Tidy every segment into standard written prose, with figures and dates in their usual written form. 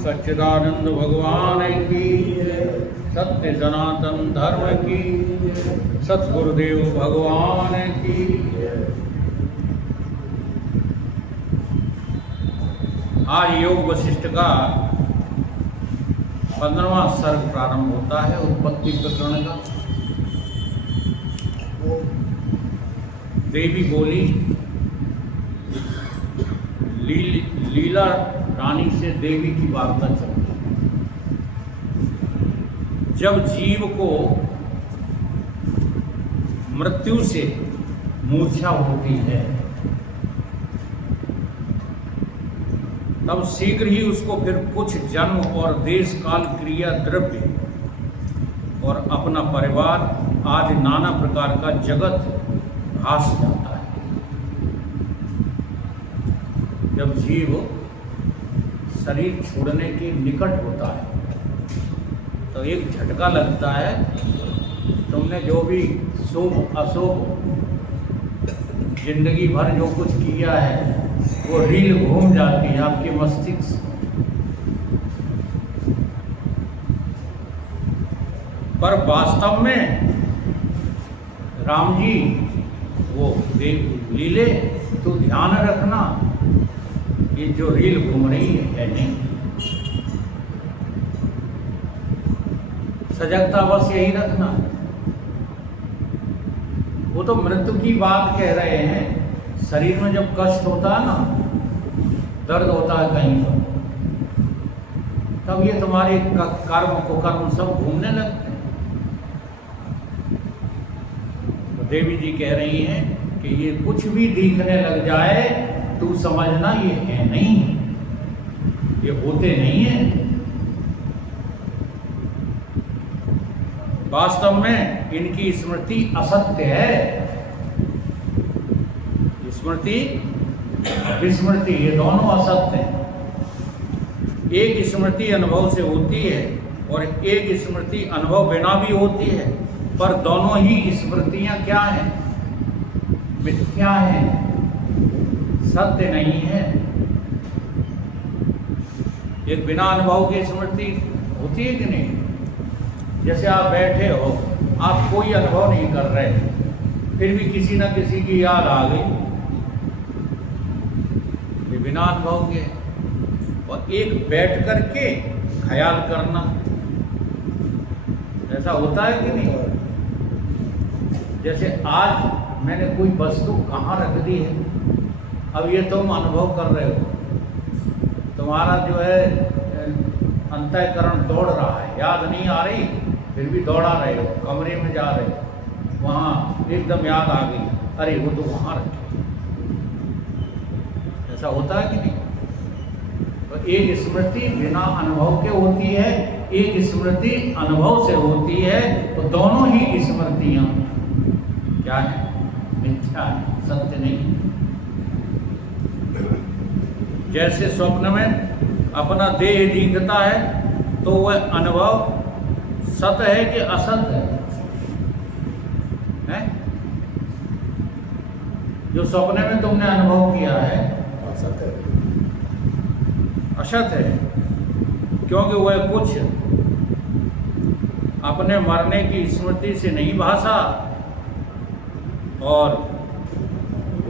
सच्चिदानंद भगवान की, सत्य सनातन धर्म की, सतगुरुदेव भगवान की। आज योग वशिष्ठ का 15वां सर्ग प्रारंभ होता है उत्पत्ति प्रकरण का। देवी बोली, लीला रानी से देवी की वार्ता चलती। जब जीव को मृत्यु से मूर्छा होती है तब शीघ्र ही उसको फिर कुछ जन्म और देश काल क्रिया द्रव्य और अपना परिवार आदि नाना प्रकार का जगत भास जाता है। जब जीव शरीर छोड़ने के निकट होता है तो एक झटका लगता है। तुमने जो भी शुभ अशुभ जिंदगी भर जो कुछ किया है वो रील घूम जाती है आपके मस्तिष्क। पर वास्तव में राम जी वो लीले तो ध्यान रखना, ये जो रील घूम रही है नहीं। सजगता बस यही रखना। वो तो मृत्यु की बात कह रहे हैं। शरीर में जब कष्ट होता है ना, दर्द होता है कहीं पर, तब ये तुम्हारे कर्म सब घूमने लगते हैं। तो देवी जी कह रही हैं कि ये कुछ भी दिखने लग जाए तू समझना ये है नहीं, ये होते नहीं है। वास्तव में इनकी स्मृति असत्य है। स्मृति विस्मृति ये दोनों असत्य हैं। एक स्मृति अनुभव से होती है और एक स्मृति अनुभव बिना भी होती है, पर दोनों ही स्मृतियां क्या हैं? मिथ्या हैं, सत्य नहीं है। एक बिना अनुभव की स्मृति होती है कि नहीं? जैसे आप बैठे हो, आप कोई अनुभव नहीं कर रहे, फिर भी किसी न किसी की याद आ गई, ये बिना अनुभव के। और एक बैठ करके ख्याल करना, ऐसा होता है कि नहीं? जैसे आज मैंने कोई वस्तु कहाँ रख दी है, अब ये तुम अनुभव कर रहे हो, तुम्हारा जो है अंतःकरण दौड़ रहा है, याद नहीं आ रही फिर भी दौड़ा रहे हो, कमरे में जा रहे हो, वहाँ एकदम याद आ गई, अरे वो तो वहाँ रखी। ऐसा होता है कि नहीं? तो एक स्मृति बिना अनुभव के होती है, एक स्मृति अनुभव से होती है। तो दोनों ही स्मृतियाँ क्या है? मिथ्या है, सत्य नहीं। जैसे स्वप्न में अपना देह दिखता है तो वह अनुभव सत्य है कि असत है? जो सपने में तुमने अनुभव किया है असत है, क्योंकि वह कुछ अपने मरने की स्मृति से नहीं भासा और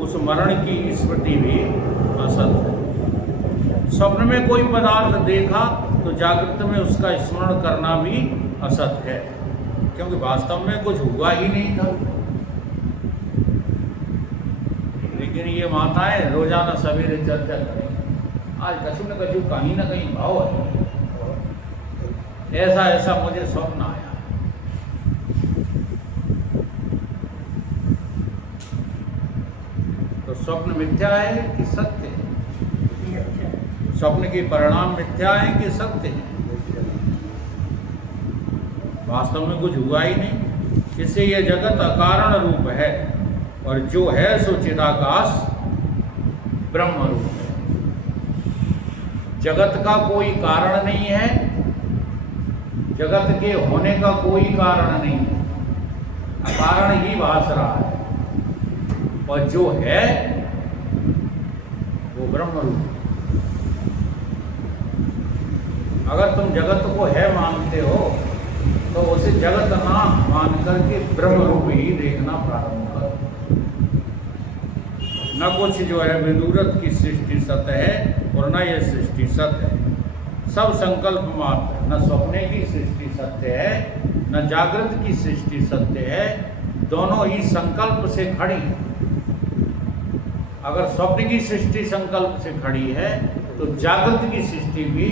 उस मरण की स्मृति भी असत है। स्वप्न में कोई पदार्थ देखा तो जागृत में उसका स्मरण करना भी असत है, क्योंकि वास्तव में कुछ हुआ ही नहीं था। लेकिन ये माताएं रोजाना सवेरे चर्चा करें, आज कछु न कछु कहीं ना कहीं भाव है, ऐसा ऐसा मुझे स्वप्न आया। तो स्वप्न मिथ्या है कि सत्य है? स्वप्न के परिणाम मिथ्या है कि सत्य है? वास्तव में कुछ हुआ ही नहीं। इससे यह जगत अकारण रूप है और जो है सो चिदाकाश ब्रह्म रूप है। जगत का कोई कारण नहीं है, जगत के होने का कोई कारण नहीं है, अकारण ही भास रहा है। और जो है वो ब्रह्म रूप है। अगर तुम जगत को है मानते हो तो उसे जगत ना मान करके ब्रह्म रूप ही देखना प्रारंभ करो। न कुछ जो है विदूरत की सृष्टि सत्य है और न यह सृष्टि सत्य है। सब संकल्प मात्र, न स्वप्ने की सृष्टि सत्य है न जागृत की सृष्टि सत्य है। दोनों ही संकल्प से खड़ी। अगर स्वप्न की सृष्टि संकल्प से खड़ी है तो जागृत की सृष्टि भी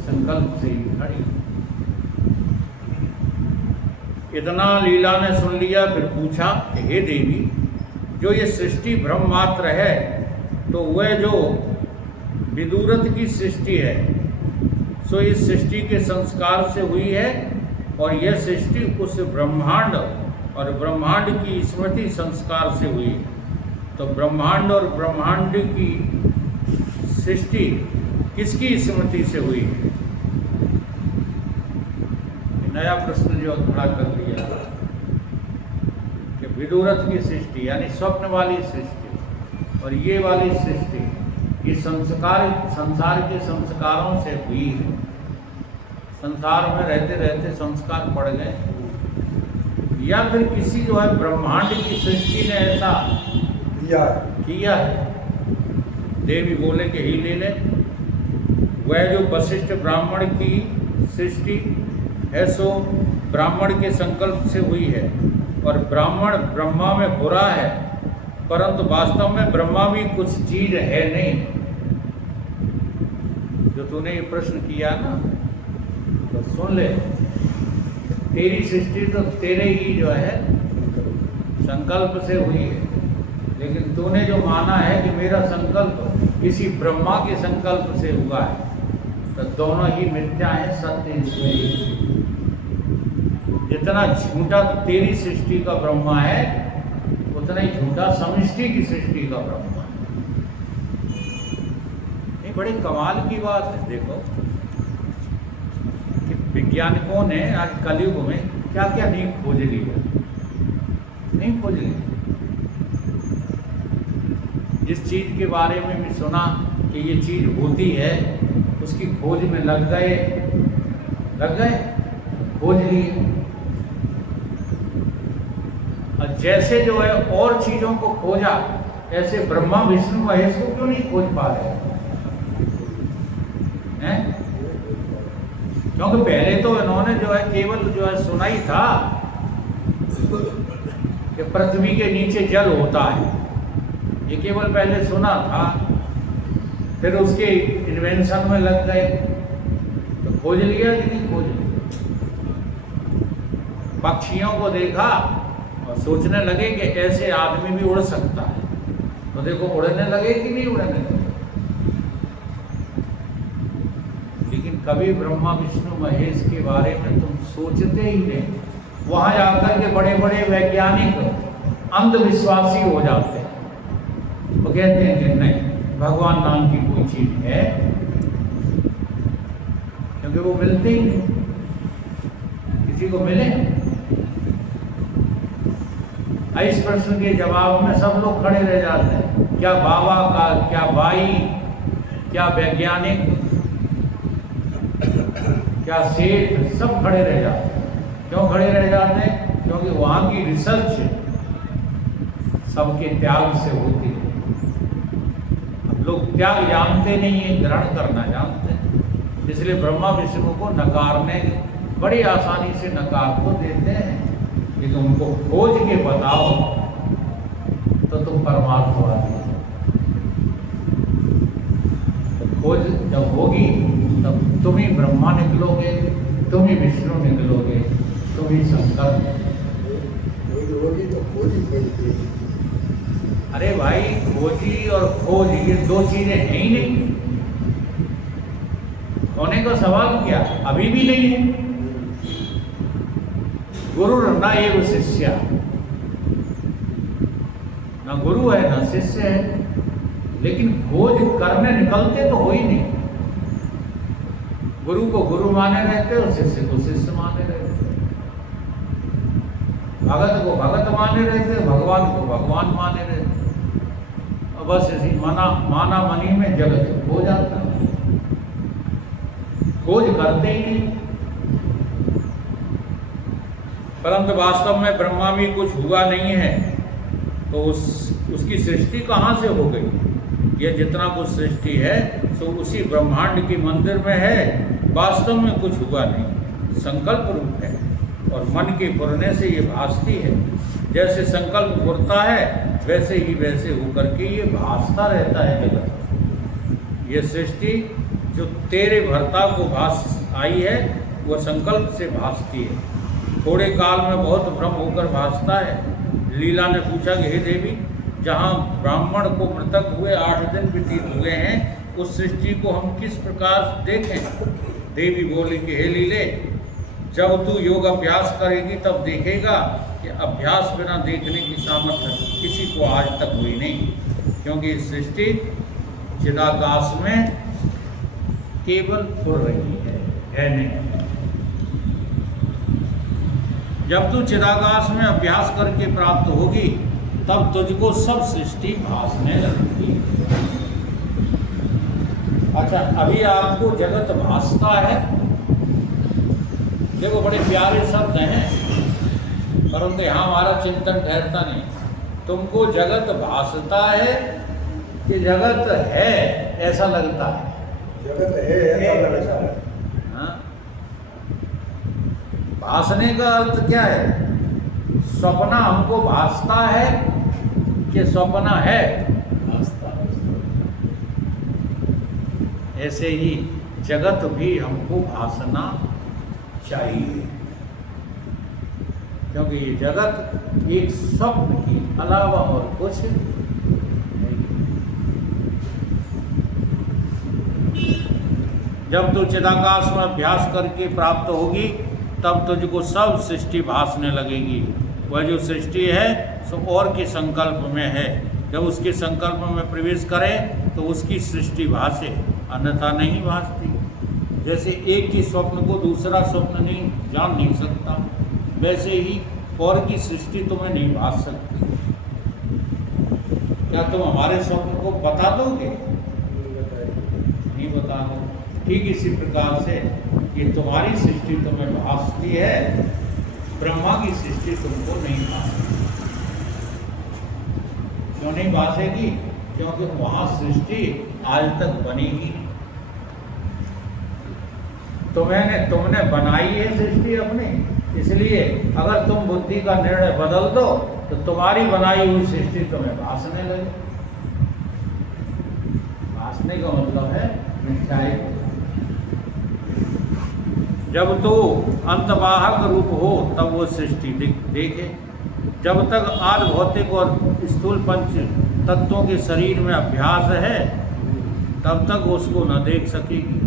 संकल्प से ही खड़ी। इतना लीला ने सुन लिया, फिर पूछा कि हे देवी, जो ये सृष्टि ब्रह्म मात्र है तो वह जो विदूरत की सृष्टि है सो इस सृष्टि के संस्कार से हुई है और यह सृष्टि उस ब्रह्मांड और ब्रह्मांड की स्मृति संस्कार से हुई है। तो ब्रह्मांड और ब्रह्मांड की सृष्टि किसकी स्मृति से हुई है? नया प्रश्न जो खड़ा कर दिया कि विदूरत की सृष्टि यानी स्वप्न वाली सृष्टि और ये वाली सृष्टि ये संसार के संस्कारों से हुई है। संसार में रहते रहते संस्कार पड़ गए या फिर किसी जो है ब्रह्मांड की सृष्टि ने ऐसा किया है। देवी बोले कि ही ले ले, वह जो वशिष्ठ ब्राह्मण की सृष्टि है सो ब्राह्मण के संकल्प से हुई है और ब्राह्मण ब्रह्मा में बुरा है, परंतु वास्तव में ब्रह्मा भी कुछ चीज है नहीं। जो तूने ये प्रश्न किया ना तो सुन ले, तेरी सृष्टि तो तेरे ही जो है संकल्प से हुई है, लेकिन तूने जो माना है कि मेरा संकल्प किसी ब्रह्मा के संकल्प से हुआ है, तो दोनों ही मिथ्या है, सत्य इसमें ही। जितना झूठा तेरी सृष्टि का ब्रह्मा है उतना ही झूठा समष्टि की सृष्टि का ब्रह्मा है। ये बड़ी कमाल की बात है। देखो कि वैज्ञानिकों ने आज कलयुग में क्या क्या नहीं खोज ली है, नहीं खोज ली। जिस चीज के बारे में भी सुना कि ये चीज होती है उसकी खोज में लग गए खोज लिए। और जैसे जो है और चीजों को खोजा, ऐसे ब्रह्मा विष्णु महेश को क्यों नहीं खोज पा रहे हैं? क्योंकि पहले तो इन्होंने जो है केवल जो है सुना ही था कि पृथ्वी के नीचे जल होता है, ये केवल पहले सुना था। फिर उसके इन्वेंशन में लग गए तो खोज लिया कि नहीं खोज लिया। पक्षियों को देखा और सोचने लगे कि ऐसे आदमी भी उड़ सकता है, तो देखो उड़ने लगे कि नहीं उड़ने लगे। लेकिन कभी ब्रह्मा विष्णु महेश के बारे में तुम सोचते ही नहीं। वहां जाकर के बड़े बड़े वैज्ञानिक अंधविश्वासी हो जाते हैं, वो कहते हैं कि नहीं, भगवान नाम की कोई चीज है, क्योंकि वो मिलते ही नहीं। किसी को मिले? इस प्रश्न के जवाब में सब लोग खड़े रह जाते हैं। क्या बाबा का, क्या भाई, क्या वैज्ञानिक, क्या सेठ, सब खड़े रह जाते हैं। क्यों खड़े रह जाते हैं? क्योंकि वहां की रिसर्च सबके त्याग से होती है। अब लोग त्याग जानते नहीं है, ग्रहण करना जानते हैं, इसलिए ब्रह्मा विष्णु को नकारने बड़ी आसानी से नकार को देते हैं कि तुमको खोज के बताओ तो तुम परमात्मा हो। तो खोज जब होगी तब तुम ही ब्रह्मा निकलोगे, तुम ही विष्णु निकलोगे, तुम ही शंकर। अरे भाई, खोजी और खोज ये दो चीजें हैं ही नहीं। होने का सवाल क्या? अभी भी नहीं है। गुरु न एव शिष्य, न गुरु है न शिष्य है, लेकिन खोज करने निकलते तो हो ही नहीं। गुरु को गुरु माने रहते और शिष्य को शिष्य माने रहते, भगत को भगत माने रहते, भगवान को भगवान माने रहते। और बस इसी माना मनी में जगत हो जाता है। खोज करते ही नहीं। परंतु वास्तव में ब्रह्मा भी कुछ हुआ नहीं है, तो उसकी सृष्टि कहाँ से हो गई? ये जितना कुछ सृष्टि है तो उसी ब्रह्मांड के मंदिर में है, वास्तव में कुछ हुआ नहीं, संकल्प रूप है। और मन के पुरने से ये भासती है, जैसे संकल्प पुरता है वैसे ही वैसे होकर के ये भासता रहता है जगत। ये सृष्टि जो तेरे भरता को भास आई है वह संकल्प से भासती है, थोड़े काल में बहुत भ्रम होकर भासता है। लीला ने पूछा कि हे देवी, जहाँ ब्राह्मण को मृतक हुए 8 दिन व्यतीत हुए हैं, उस सृष्टि को हम किस प्रकार देखें? देवी बोली कि हे लीले, जब तू योग अभ्यास करेगी तब देखेगा कि अभ्यास बिना देखने की सामर्थ्य किसी को आज तक हुई नहीं, क्योंकि सृष्टि चिदाकाश में केवल फुर रही है नहीं। जब तू चिदाकाश में अभ्यास करके प्राप्त होगी तब तुझको सब सृष्टि भासने लगेगी। अच्छा, अभी आपको जगत भासता है, देखो बड़े प्यारे शब्द हैं, परंतु यहाँ हमारा चिंतन ठहरता नहीं। तुमको जगत भासता है कि जगत है ऐसा लगता है? जगत है ऐसा लगता है। हाँ? भासने का अर्थ क्या है? सपना हमको भासता है कि सपना है? ऐसे ही जगत भी हमको भासना चाहिए, क्योंकि ये जगत एक स्वप्न के अलावा और कुछ नहीं। जब तू चिदाकाश में अभ्यास करके प्राप्त होगी तब तुझको सब सृष्टि भासने लगेगी। वह जो सृष्टि है सो और के संकल्प में है, जब उसके संकल्प में प्रवेश करें तो उसकी सृष्टि भासे, अन्यथा नहीं भासती। जैसे एक ही स्वप्न को दूसरा स्वप्न नहीं जान नहीं सकता, वैसे ही और की सृष्टि तुम्हें नहीं भास सकती। क्या तुम हमारे स्वप्न को बता दोगे? नहीं बता दो। ठीक इसी प्रकार से ये तुम्हारी सृष्टि तुम्हें भासती है, ब्रह्मा की सृष्टि तुमको नहीं भासती। क्यों नहीं भासेगी? क्योंकि वहां सृष्टि आज तक बनी ही नहीं। तुमने बनाई है सृष्टि अपनी, इसलिए अगर तुम बुद्धि का निर्णय बदल दो तो तुम्हारी बनाई हुई सृष्टि तुम्हें भासने लगे। भासने का मतलब है मिथ्याई। जब तो अंतवाहक रूप हो तब वो सृष्टि देखे। जब तक आदि भौतिक और स्थूल पंच तत्वों के शरीर में अभ्यास है तब तक उसको न देख सकेगी,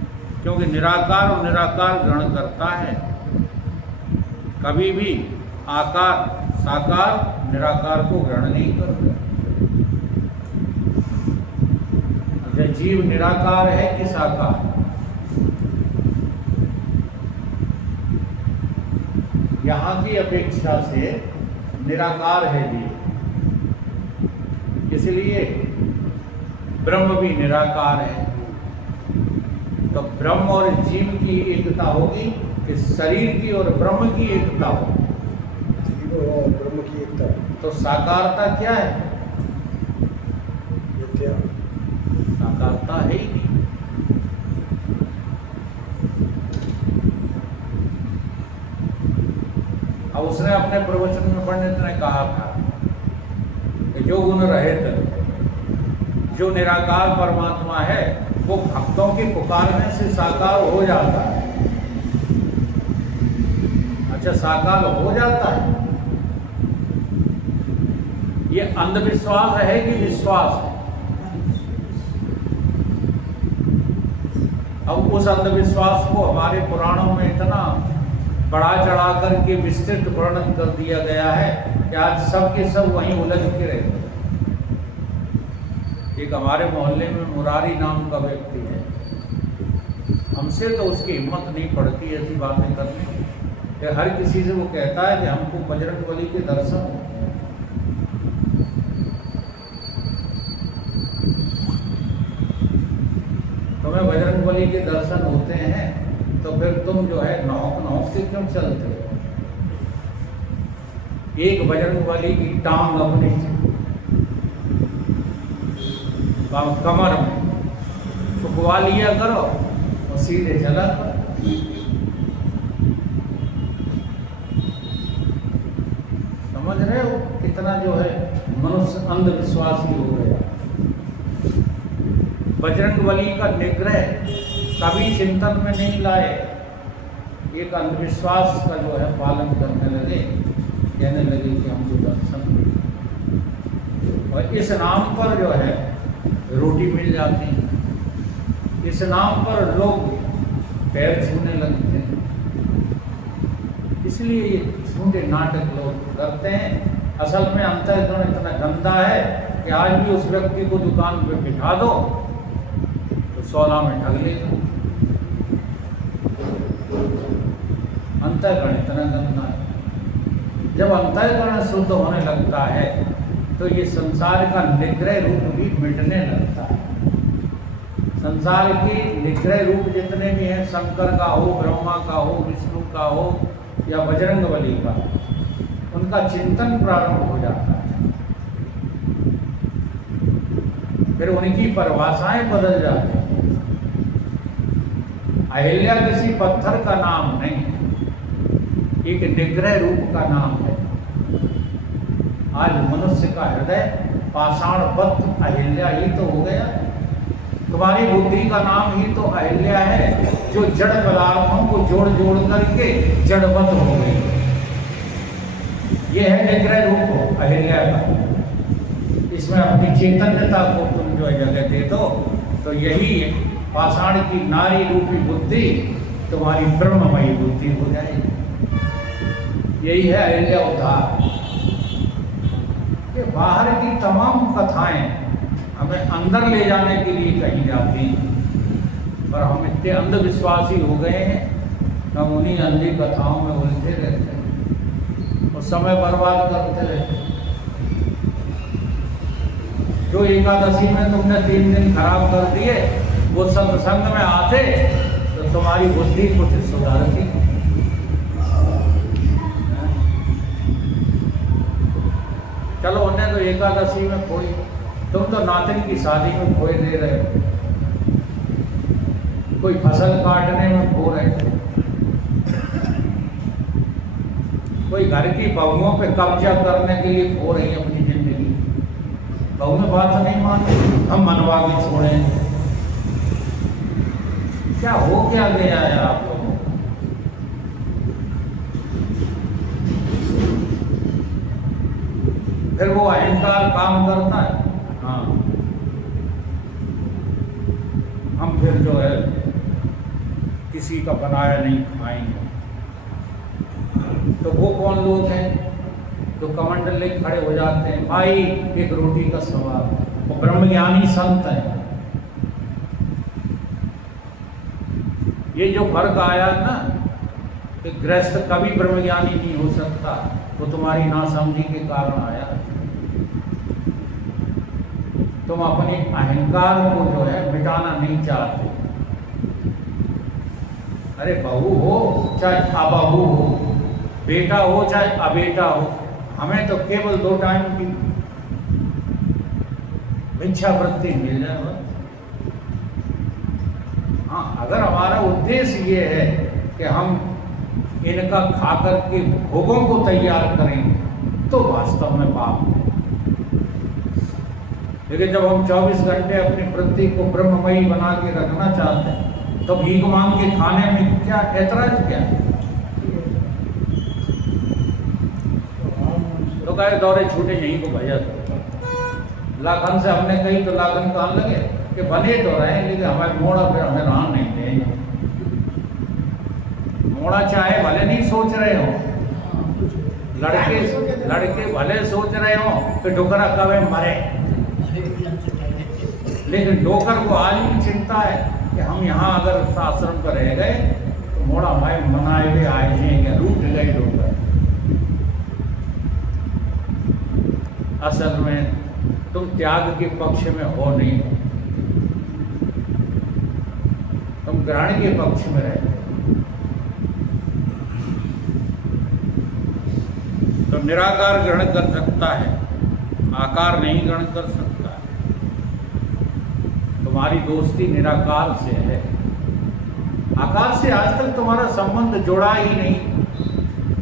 क्योंकि निराकार और निराकार ग्रहण करता है। कभी भी आकार साकार निराकार को ग्रहण नहीं करता। अच्छा, जीव निराकार है कि साकार? यहाँ की अपेक्षा से निराकार है जीव, इसलिए ब्रह्म भी निराकार है। तो ब्रह्म और जीव की एकता होगी कि शरीर की और ब्रह्म की एकता होगी? जीव और ब्रह्म की एकता। तो साकारता क्या है? मिथ्या। साकारता है ही नहीं। अब उसने अपने प्रवचन में पंडित ने कहा था कि जो गुण रहित जो निराकार परमात्मा है वो भक्तों के पुकारने से साकार हो जाता है। अच्छा, साकार हो जाता है? ये अंधविश्वास है कि विश्वास है? अब उस अंधविश्वास को हमारे पुराणों में इतना बढ़ा चढ़ा करके विस्तृत वर्णन कर दिया गया है कि आज सब के सब वहीं उलझ के रहते हैं। एक हमारे मोहल्ले में मुरारी नाम का व्यक्ति है, हमसे तो उसकी हिम्मत नहीं पड़ती ऐसी बातें करने की। हर किसी से वो कहता है कि हमको बजरंगबली के दर्शन होते हैं। तुम्हें बजरंगबली के दर्शन होते हैं तो फिर तुम जो है नौक नौक से क्यों चलते हो? एक बजरंगबली की टांग अपनी कमर में छुपवा लिया करो और सीधे चला करो। समझ रहे हो कितना जो है मनुष्य अंधविश्वासी हो गया। बजरंगबली का निग्रह कभी चिंतन में नहीं लाए, एक अंधविश्वास का जो है पालन करने लगे, कहने लगे कि हमको दर्शन, और इस नाम पर जो है रोटी मिल जाती है, इस नाम पर लोग पैर छूने लगते हैं। इसलिए ये झूठे नाटक लोग करते हैं। असल में अंतःकरण इतना गंदा है कि आज भी उस व्यक्ति को दुकान पे बिठा दो तो 16 में ठग लेगा। अंतःकरण इतना गंदा है। जब अंतःकरण शुद्ध होने लगता है तो ये संसार का निग्रह रूप भी मिटने लगता है। संसार के निग्रह रूप जितने भी हैं, शंकर का हो, ब्रह्मा का हो, विष्णु का हो या बजरंगबली का, उनका चिंतन प्रारंभ हो जाता है। फिर उनकी परिभाषाएं बदल जाती हैं। अहिल्या किसी पत्थर का नाम नहीं, एक निग्रह रूप का नाम है। आज मनुष्य का हृदय पाषाणबद्ध अहिल्या ही तो हो गया। तुम्हारी बुद्धि का नाम ही तो अहिल्या है, जो जड़ पदार्थों को जोड़ जोड़ करके जड़वत हो गई। यह है निग्रह रूप अहिल्या का। इसमें अपनी चैतन्यता को तुम जो जगह दे दो तो यही पाषाण की नारी रूपी बुद्धि तुम्हारी ब्रह्ममयी बुद्धि हो जाएगी। यही है अहिल्या उद्धार। कि बाहर की तमाम कथाएं हमें अंदर ले जाने के लिए कही जाती हैं, पर हम इतने अंधविश्वासी हो गए हैं, हम उन्हीं अंधी कथाओं में उलझे रहते हैं और समय बर्बाद करते रहते हैं। जो एकादशी में तुमने 3 दिन खराब कर दिए, वो सत्संग में आते तो तुम्हारी बुद्धि कुछ सुधरती। चलो उन्हें तो एकादशी में खोई, तुम तो नातिन की शादी में खोए दे रहे हो, कोई फसल काटने में खो रहे हो, कोई घर की बहुओं पे कब्जा करने के लिए खो रही है अपनी जिंदगी। बहुएं बात नहीं मानती, हम मनवा के छोड़े। क्या हो क्या गया है आप लोगों को? फिर वो अहंकार काम करता है। हाँ, हम फिर जो है किसी का बनाया नहीं खाएंगे। तो वो कौन लोग हैं जो कमंडल लेके खड़े हो जाते हैं, भाई एक रोटी का सवाल। वो ब्रह्मज्ञानी संत है। ये जो फर्क आया ना कि गृहस्थ कभी ब्रह्मज्ञानी नहीं हो सकता, वो तुम्हारी नासमझी के कारण आया। तुम अपने अहंकार को जो है मिटाना नहीं चाहते। अरे बहू हो चाहे अबहू हो, बेटा हो चाहे अबेटा हो, हमें तो केवल 2 टाइम की भिक्षावृत्ति मिल जाए बस। हाँ, अगर हमारा उद्देश्य ये है कि हम इनका खाकर के भोगों को तैयार करेंगे तो वास्तव में पाप है। लेकिन जब हम 24 घंटे अपनी वृत्ति को ब्रह्ममयी बना के रखना चाहते हैं तो भीख मांग के खाने में क्या ऐतराज क्या है? तो कहे दौरे छूटे यहीं को भैया। लाखन से हमने कही तो लाखन कहने लगे कि बने तो रहे लेकिन हमारे मोड़ा फिर हमें राह नहीं देंगे। मोड़ा चाहे भले नहीं सोच रहे हो, लड़के भले सोच रहे हो कि डोकरा कब मरे, लेकिन डोकर को आज भी चिंता है कि हम यहाँ अगर आश्रम पर रह गए तो मोड़ा भाई मनाए हुए आए हैं, रूठ गए डोकर। असल में तुम त्याग के पक्ष में हो नहीं, तुम ग्रहण के पक्ष में रहते हो। तो निराकार ग्रहण कर सकता है, आकार नहीं ग्रहण कर सकता है। तुम्हारी दोस्ती निराकार से है, आकार से आज तक तुम्हारा संबंध जुड़ा ही नहीं,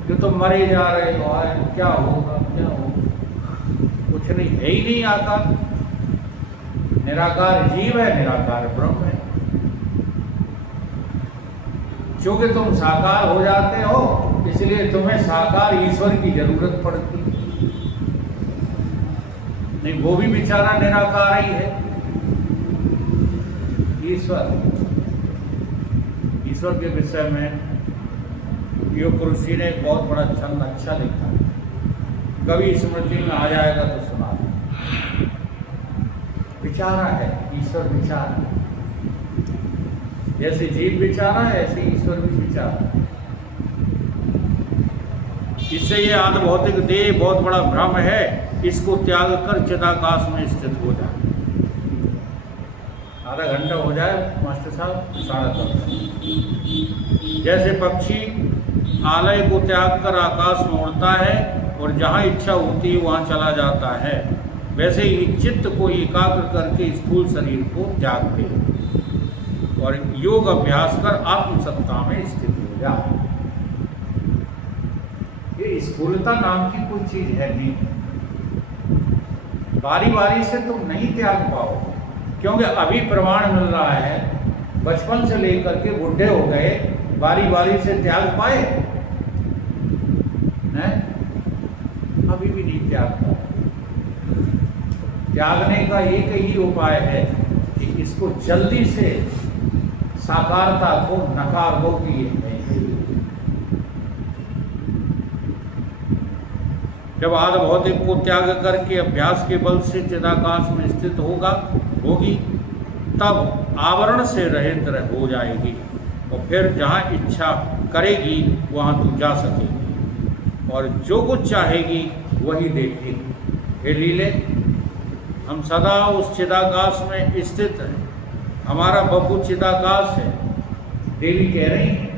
कि तुम मरे जा रहे हो, आज क्या होगा क्या होगा, कुछ नहीं, है ही नहीं आकार। निराकार जीव है, निराकार ब्रह्म है। क्योंकि तुम साकार हो जाते हो, इसलिए तुम्हें साकार ईश्वर की जरूरत पड़ती, नहीं वो भी बेचारा निराकार ही है। ईश्वर के विषय में योग ऋषि ने एक बहुत बड़ा छंद अच्छा लिखा, कभी स्मृति में आ जाएगा तो सुना। विचारा है, ईश्वर विचार है, जैसे जीव विचारा है ऐसे ईश्वर भी विचारा है। इससे ये आदि भौतिक देह बहुत बड़ा भ्रम है, इसको त्याग कर चिदाकाश में स्थित हो जाए। आधा घंटा हो जाए मास्टर साहब, 10:30। जैसे पक्षी आलय को त्याग कर आकाश में उड़ता है और जहाँ इच्छा होती है वहाँ चला जाता है, वैसे ही चित्त को एकाग्र करके स्थूल शरीर को त्यागते हैं और योग अभ्यास कर आत्मसत्ता में स्थित हो जाए। ये स्थूलता नाम की कोई चीज है नहीं, बारी बारी से तुम नहीं त्याग पाओगे, क्योंकि अभी प्रमाण मिल रहा है, बचपन से लेकर के बुढ़े हो गए, बारी बारी से त्याग पाए नहीं, अभी भी नहीं त्याग पाए। त्यागने का एक ही उपाय है कि इसको जल्दी से साकारता को नकार दो कि ये नहीं। जब आदि भौतिक को त्याग करके अभ्यास के बल से चिदाकाश में स्थित होगी, तब आवरण से रहित हो जाएगी और फिर जहाँ इच्छा करेगी वहाँ तू जा सकेगी और जो कुछ चाहेगी वही देखेगी। हे लीले, हम सदा उस चिदाकाश में स्थित हैं, हमारा बब्बू चिदाकाश है। देवी कह रही हैं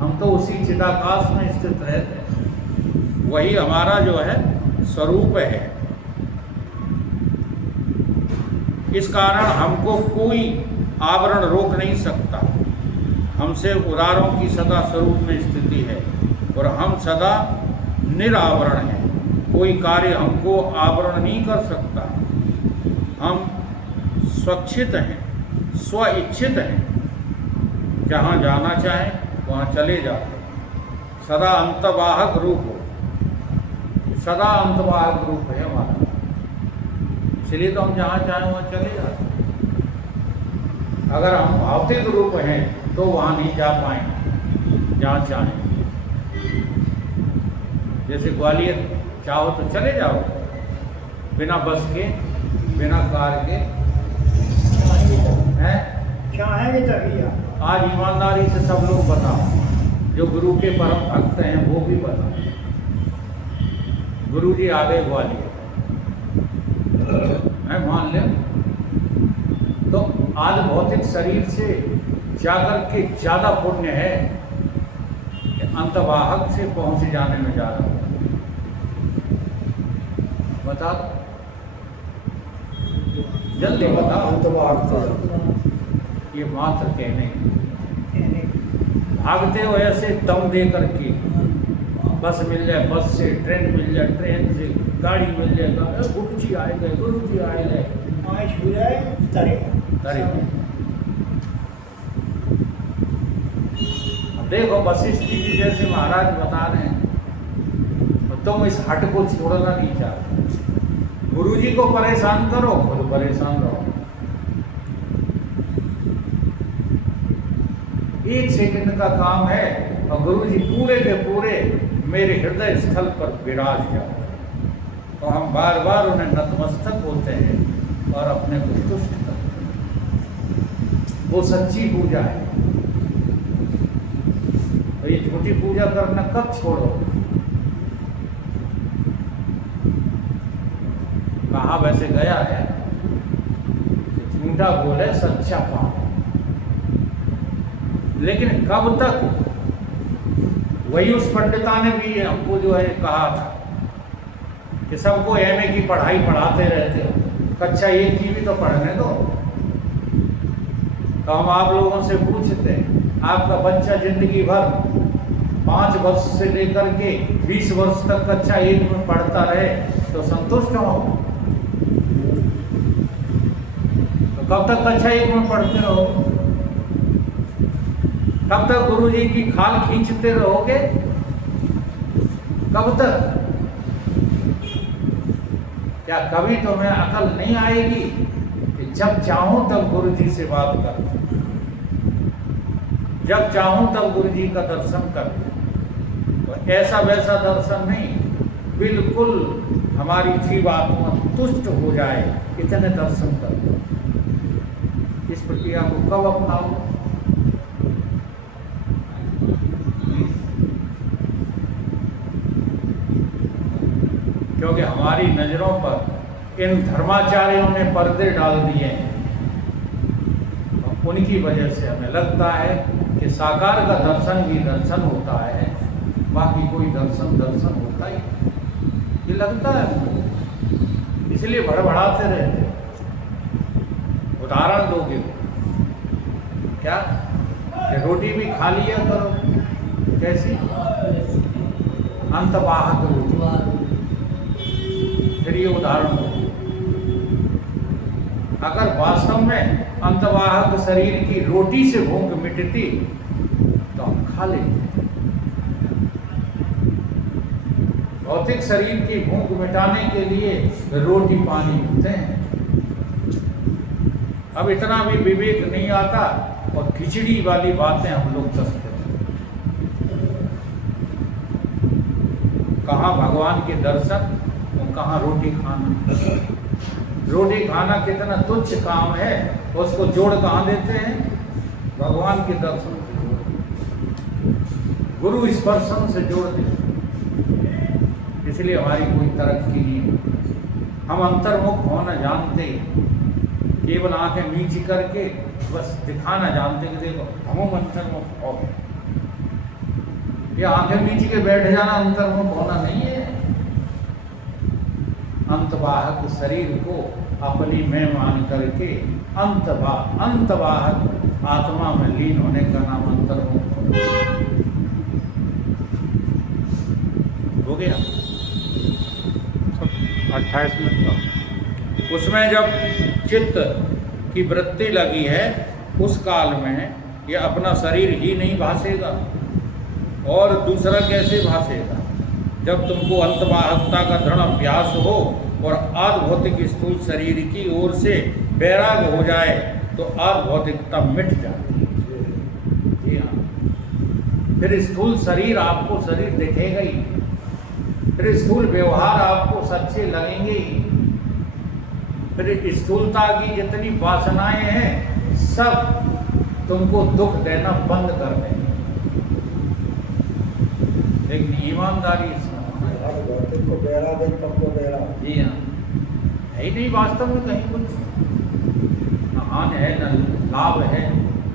हम तो उसी चिदाकाश में स्थित रहते हैं, वही हमारा जो है स्वरूप है। इस कारण हमको कोई आवरण रोक नहीं सकता। हमसे उदारों की सदा स्वरूप में स्थिति है और हम सदा निरावरण हैं, कोई कार्य हमको आवरण नहीं कर सकता। हम स्वच्छित हैं, स्व-इच्छित हैं, जहाँ जाना चाहें वहाँ चले जाते, सदा अंतवाहक रूप हो, सदा अंतवाहक रूप है हमारा, इसलिए तो हम जहाँ चाहें वहाँ चले जाते। अगर हम भौतिक रूप हैं तो वहाँ नहीं जा पाएंगे जहाँ चाहें। जैसे ग्वालियर चाहो तो चले जाओ, बिना बस के, बिना कार के, हैं चाहेंगे तभी आप। आज ईमानदारी से सब लोग बताओ, जो गुरु के परम भक्त हैं वो भी बताओ। गुरु जी आ गए ग्वालियर, मैं मान ले तो आज भौतिक शरीर से जाकर के ज़्यादा पुण्य है कि अंतवाहक से पहुँच जाने में जा रहा हूँ। बता जल्दी बताओ। ये मात्र कहने, भागते हो ऐसे दम दे करके, बस मिल जाए बस से, ट्रेन मिल जाए ट्रेन से, गाड़ी मिल जाए, गुरु जी आए गए, गुरु जी आए गए, पाँच हो जाए तरे। अब देखो वशिष्ठ जी जैसे महाराज बता रहे हैं, तुम इस हट को छोड़ना नहीं चाहते। गुरु जी को परेशान करो, खुद परेशान रहो। एक सेकंड का काम है और गुरु जी पूरे के पूरे मेरे हृदय स्थल पर विराज जाओ, तो हम बार बार उन्हें नतमस्तक होते हैं और अपने को तुष्ट करते हैं। वो सच्ची पूजा है। तो ये झूठी पूजा करना कब छोड़ो? कहा वैसे गया है, झूठा बोले सच्चा पाओ, लेकिन कब तक? वही उस पंडिता ने भी हमको जो है कहा था कि सबको एमए की पढ़ाई पढ़ाते रहते हो, कक्षा 1 की भी तो पढ़ने दो। तो हम आप लोगों से पूछते हैं, आपका बच्चा जिंदगी भर 5 वर्ष से लेकर के 20 वर्ष तक कक्षा 1 में पढ़ता रहे तो संतुष्ट हो? तो कब तक कक्षा 1 में पढ़ते रहो? कब तक गुरुजी की खाल खींचते रहोगे? कब तक? क्या कभी तुम्हें अकल नहीं आएगी कि जब चाहूं तब गुरुजी से बात कर, जब चाहूं तब गुरुजी का दर्शन कर? तो ऐसा वैसा दर्शन नहीं, बिल्कुल हमारी जीवात्मा तुष्ट हो जाए इतने दर्शन कर। इस प्रक्रिया को कब अपनाओ? क्योंकि हमारी नजरों पर इन धर्माचार्यों ने पर्दे डाल दिए हैं, और उनकी वजह से हमें लगता है कि साकार का दर्शन भी दर्शन होता है, बाकी कोई दर्शन दर्शन होता ही नहीं। ये लगता है हमको, इसलिए भड़बड़ाते रहते। उदाहरण दोगे क्या? कि रोटी भी खा लिया करो, कैसी अंतवाहक रोटी। फिर ये उदाहरण दो, अगर वास्तव में अंतवाहक शरीर की रोटी से भूख मिटती तो हम खा लेते। भौतिक शरीर की भूख मिटाने के लिए रोटी पानी मिलते हैं। अब इतना भी विवेक नहीं आता और खिचड़ी वाली बातें हम लोग करते हैं। कहाँ भगवान के दर्शन, कहाँ रोटी खाना। रोटी खाना कितना तुच्छ काम है, उसको जोड़ कहाँ देते हैं? भगवान के दर्शन से जोड़, गुरु स्पर्शन से जोड़ देते। इसलिए हमारी कोई तरक्की नहीं होती। हम अंतर्मुख होना जानते, केवल आंखें नीची करके बस दिखाना जानते कि देखो हम अंतर्मुख हो गए। ये आंखें नीची के बैठ जाना अंतर्मुख होना नहीं है। अंतवाहक शरीर को अपनी मैं मान करके अंतवाहक आत्मा में लीन होने का नाम अंतर्मुख हो गया। 28 मिनट। उसमें जब चित्त की वृत्ति लगी है उस काल में ये अपना शरीर ही नहीं भासेगा, और दूसरा कैसे भासेगा? जब तुमको अंतवाहकता का दृढ़ अभ्यास हो और आद भौतिक स्थूल शरीर की ओर से वैराग हो जाए तो आद भौतिकता मिट जाती है। जी हाँ, फिर स्थूल शरीर आपको शरीर दिखेगा ही, फिर स्थूल व्यवहार आपको सच्चे लगेंगे ही, फिर स्थूलता की जितनी वासनाएं हैं सब तुमको दुख देना बंद कर देंगे। लेकिन ईमानदारी को बेरा दे, सबको बेरा। जी हाँ, है ही नहीं वास्तव में कहीं कुछ। न हान है, न लाभ है,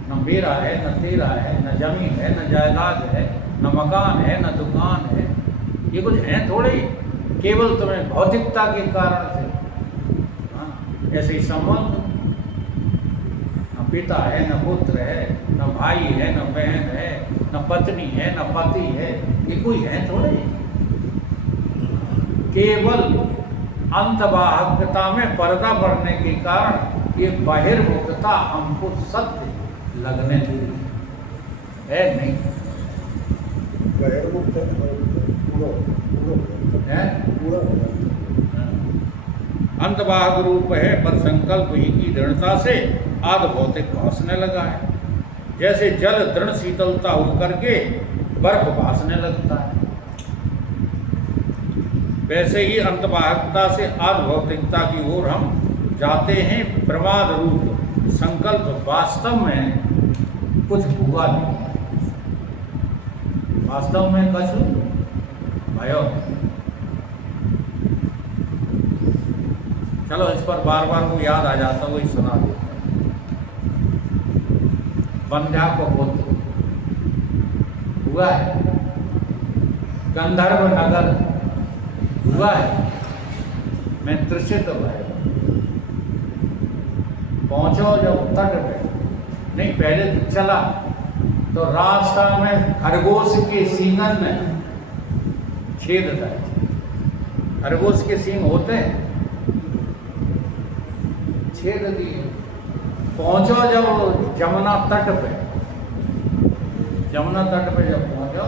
न मेरा है, न तेरा है, न जमीन है, न जायदाद है, न मकान है, न दुकान है। ये कुछ है थोड़े, केवल तुम्हें भौतिकता के कारण से। हाँ, ऐसे ही संबंध, न पिता है, न पुत्र है, न भाई है, न बहन है, न पत्नी है, न पति है। ये कोई है थोड़े। केवल अंतवाहकता में पर्दा पड़ने के कारण ये बहिर्मुखता हमको सत्य लगने लगी है। नहीं अंतवाहक रूप है, पर संकल्प ही की दृढ़ता से आद भौतिक भासने लगा है। जैसे जल दृढ़ शीतलता होकर के बर्फ भासने लगता है, वैसे ही अंतवाहकता से आद भौतिकता की ओर हम जाते हैं। प्रमाद रूप संकल्प वास्तव में कुछ हुआ नहीं, वास्तव में कुछ भयो। चलो इस पर बार बार वो याद आ जाता, वही सुना देता। बंध्या को पुत्र हुआ है, गंधर्व नगर हुआ है, मैं त्रिषित भय। पहुंचो जब तट पे, नहीं पहले तो चला तो रास्ता में खरगोश के सींगन में छेद था। खरगोश के सींग होते हैं, छेद दिए। पहुंचो जब जमुना तट पे, जमुना तट पे जब पहुंचो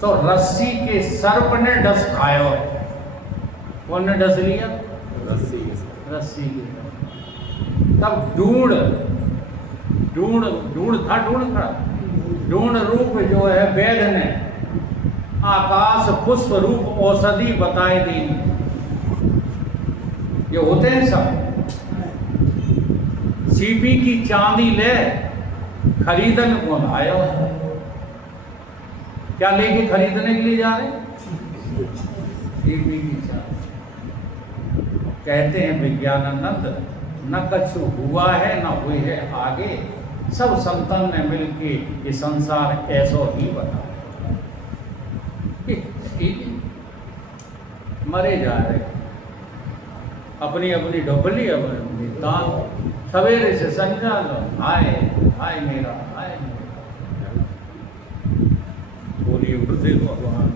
तो रस्सी के सर्प ने डस खायो है। कौन ने डस लिया? रस्सी के। तब ढूंढ खड़ा, ढूंढ रूप जो है वेद ने आकाश पुष्प रूप औषधि बताए दी। ये होते हैं सब। सीपी की चांदी ले खरीदन को आयो। क्या लेके खरीदने के लिए जा रहे? सीपी की चांदी। कहते हैं विज्ञानानंद, न कछु हुआ है न हुई है आगे, सब संतन ने मिलके ये संसार ऐसो ही बता। मरे जा रहे, अपनी अपनी ढोपली, अपनी दान, सवेरे से संजा लो, हाय हाय मेरा, हाय मेरा। बोलिए गुरुदेव भगवान।